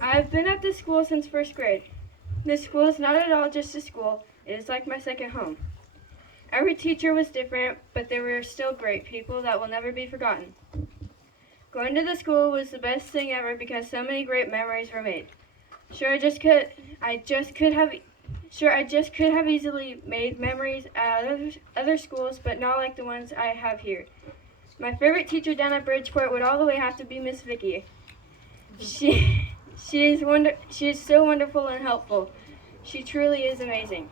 I've been at this school since first grade. This school is not at all just a school, it is like my second home. Every teacher was different, but they were still great people that will never be forgotten. Going to the school was the best thing ever because so many great memories were made. Sure, I just could have easily made memories at other schools, but not like the ones I have here. My favorite teacher down at Bridgeport would all the way have to be Miss Vicky. She is so wonderful and helpful. She truly is amazing.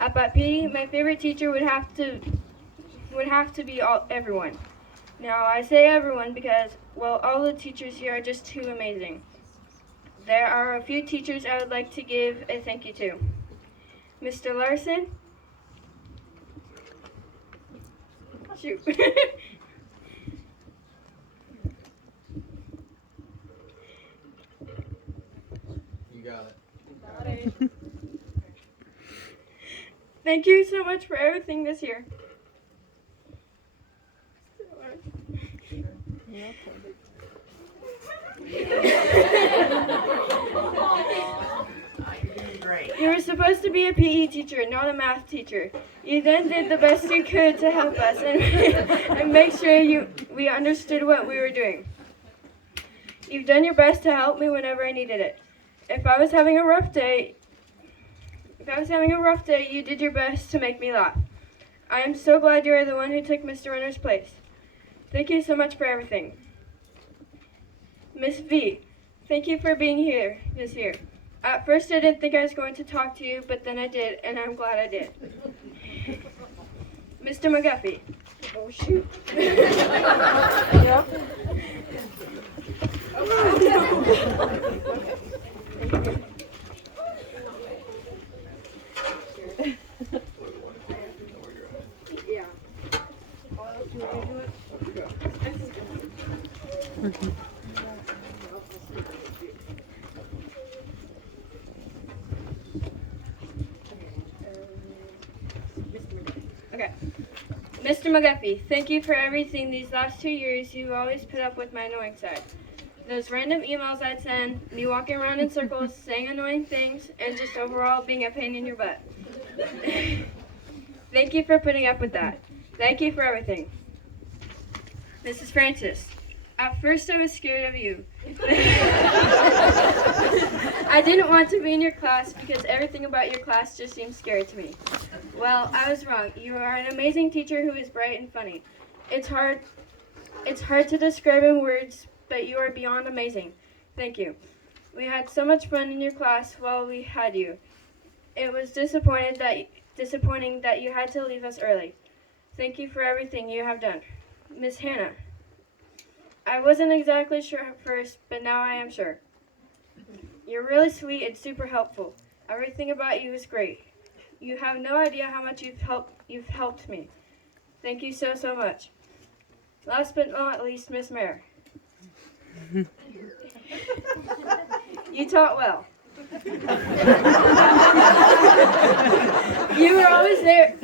Up at P, my favorite teacher would have to be everyone. Now I say everyone because, well, all the teachers here are just too amazing. There are a few teachers I would like to give a thank you to. Mr. Larson. Shoot. You got it. Thank you so much for everything this year. You were supposed to be a PE teacher, not a math teacher. You then did the best you could to help us and make sure we understood what we were doing. You've done your best to help me whenever I needed it. If I was having a rough day, you did your best to make me laugh. I am so glad you are the one who took Mr. Renner's place. Thank you so much for everything. Miss V, thank you for being here this year. At first I didn't think I was going to talk to you, but then I did, and I'm glad I did. Mr. McGuffey. Oh, shoot. Yeah. Okay. Mr. McGuffey, thank you for everything these last 2 years. You always put up with my annoying side. Those random emails I'd send, me walking around in circles, saying annoying things, and just overall being a pain in your butt. Thank you for putting up with that. Thank you for everything. Mrs. Francis, at first I was scared of you. I didn't want to be in your class because everything about your class just seemed scary to me. Well, I was wrong. You are an amazing teacher who is bright and funny. It's hard to describe in words, but you are beyond amazing. Thank you. We had so much fun in your class while we had you. It was disappointing that you had to leave us early. Thank you for everything you have done. Miss Hannah, I wasn't exactly sure at first, but now I am sure. You're really sweet and super helpful. Everything about you is great. You have no idea how much you've helped me. Thank you so much. Last but not least, Miss Mare. You taught well. You were always there.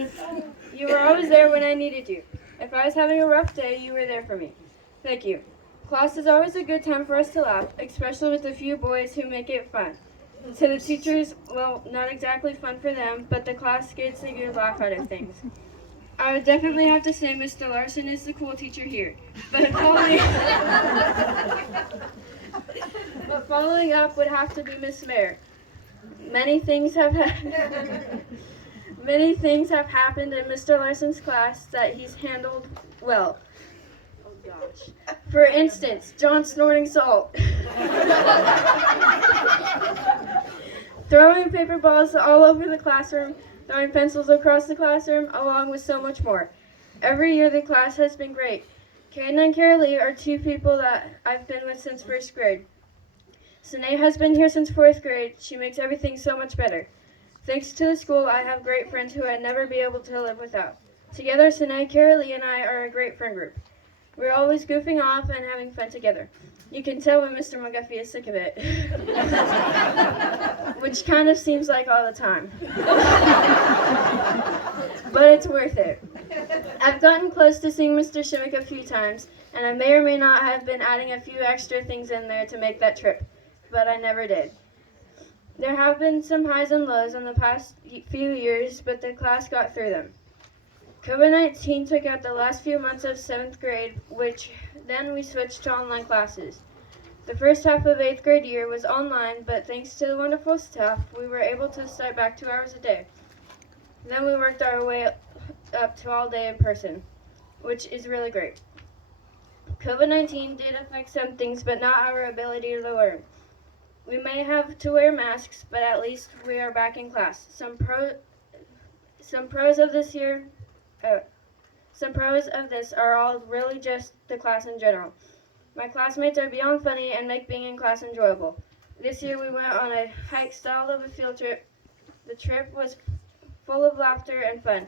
You were always there when I needed you. If I was having a rough day, you were there for me. Thank you. Class is always a good time for us to laugh, especially with the few boys who make it fun. To the teachers, well, not exactly fun for them, but the class gets a good laugh out of things. I would definitely have to say Mr. Larson is the cool teacher here. But following up would have to be Miss Mare. Many things have happened in Mr. Larson's class that he's handled well. Oh gosh. For instance, John snorting salt. Throwing paper balls all over the classroom, throwing pencils across the classroom, along with so much more. Every year the class has been great. Kaden and Carolee are two people that I've been with since first grade. Sine has been here since fourth grade. She makes everything so much better. Thanks to the school, I have great friends who I'd never be able to live without. Together, Sine, Carolee, and I are a great friend group. We're always goofing off and having fun together. You can tell when Mr. McGuffey is sick of it. Which kind of seems like all the time. But it's worth it. I've gotten close to seeing Mr. Shimmick a few times, and I may or may not have been adding a few extra things in there to make that trip. but I never did. There have been some highs and lows in the past few years, but the class got through them. COVID-19 took out the last few months of 7th grade, which then we switched to online classes. The first half of 8th grade year was online, but thanks to the wonderful staff, we were able to start back 2 hours a day. Then we worked our way up to all day in person, which is really great. COVID-19 did affect some things, but not our ability to learn. We may have to wear masks, but at least we are back in class. Some pros of this are all really just the class in general. My classmates are beyond funny and make being in class enjoyable. This year we went on a hike style of a field trip. The trip was full of laughter and fun.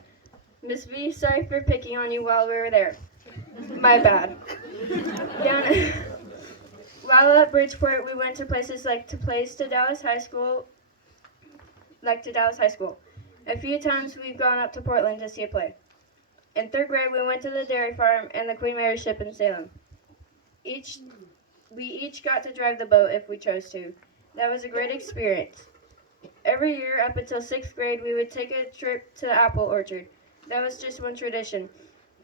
Miss V, sorry for picking on you while we were there. My bad. While at Bridgeport, we went to places like Dallas High School. A few times we've gone up to Portland to see a play. In 3rd grade, we went to the dairy farm and the Queen Mary ship in Salem. We each got to drive the boat if we chose to. That was a great experience. Every year up until 6th grade, we would take a trip to the apple orchard. That was just one tradition.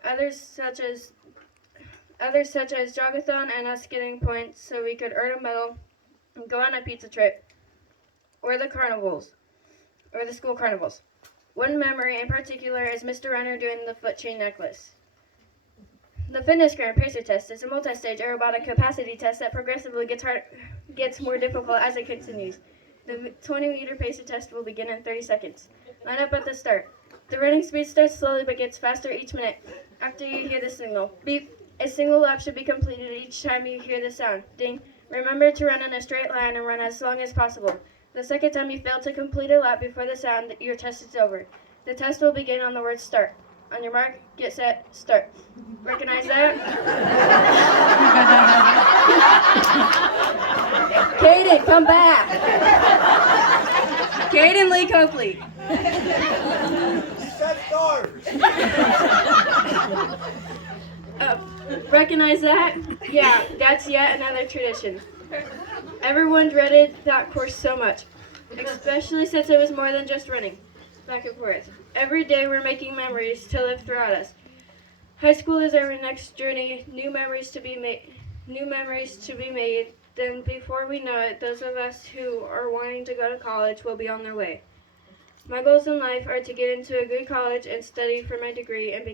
Others such as Jogathon and us getting points so we could earn a medal and go on a pizza trip, or the school carnivals. One memory in particular is Mr. Runner doing the foot chain necklace. The fitness grand pacer test is a multi-stage aerobatic capacity test that progressively gets more difficult as it continues. The 20-meter pacer test will begin in 30 seconds. Line up at the start. The running speed starts slowly but gets faster each minute. After you hear the signal, beep, a single lap should be completed each time you hear the sound. Ding. Remember to run in a straight line and run as long as possible. The second time you fail to complete a lap before the sound, your test is over. The test will begin on the word start. On your mark, get set, start. Recognize that? Caden, come back. Caden Lee Copley. Recognize that? Yeah, that's yet another tradition. Everyone dreaded that course so much, especially since it was more than just running back and forth. Every day we're making memories to live throughout us. High school is our next journey, new memories to be made. Then before we know it, those of us who are wanting to go to college will be on their way. My goals in life are to get into a good college and study for my degree and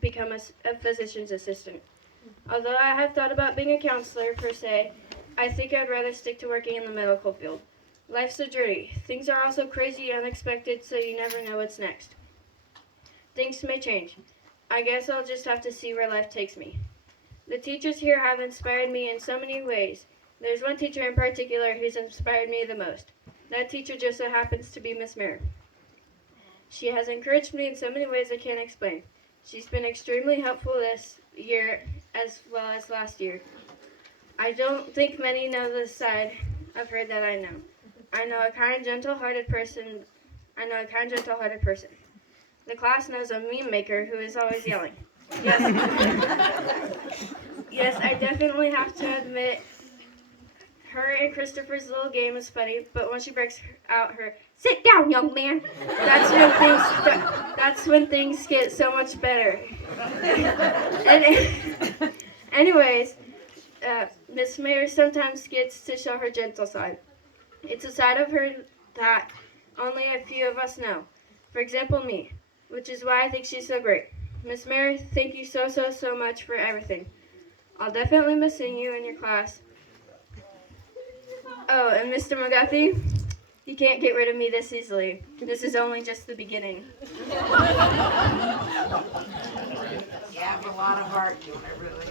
become a physician's assistant. Although I have thought about being a counselor per se, I think I'd rather stick to working in the medical field. Life's a journey. Things are also crazy and unexpected, so you never know what's next. Things may change. I guess I'll just have to see where life takes me. The teachers here have inspired me in so many ways. There's one teacher in particular who's inspired me the most. That teacher just so happens to be Miss Mare. She has encouraged me in so many ways I can't explain. She's been extremely helpful this year as well as last year. I don't think many know the side of her that I know. I know a kind, gentle-hearted person. The class knows a meme maker who is always yelling. Yes, I definitely have to admit, her and Christopher's little game is funny, but when she breaks out her, "Sit down, young man," that's when things get so much better. Anyways, Miss Mayer sometimes gets to show her gentle side. It's a side of her that only a few of us know. For example, me, which is why I think she's so great. Miss Mayer, thank you so much for everything. I'll definitely miss seeing you in your class. Oh, and Mr. McGuffey, you can't get rid of me this easily. This is only just the beginning. You have a lot of heart, you really.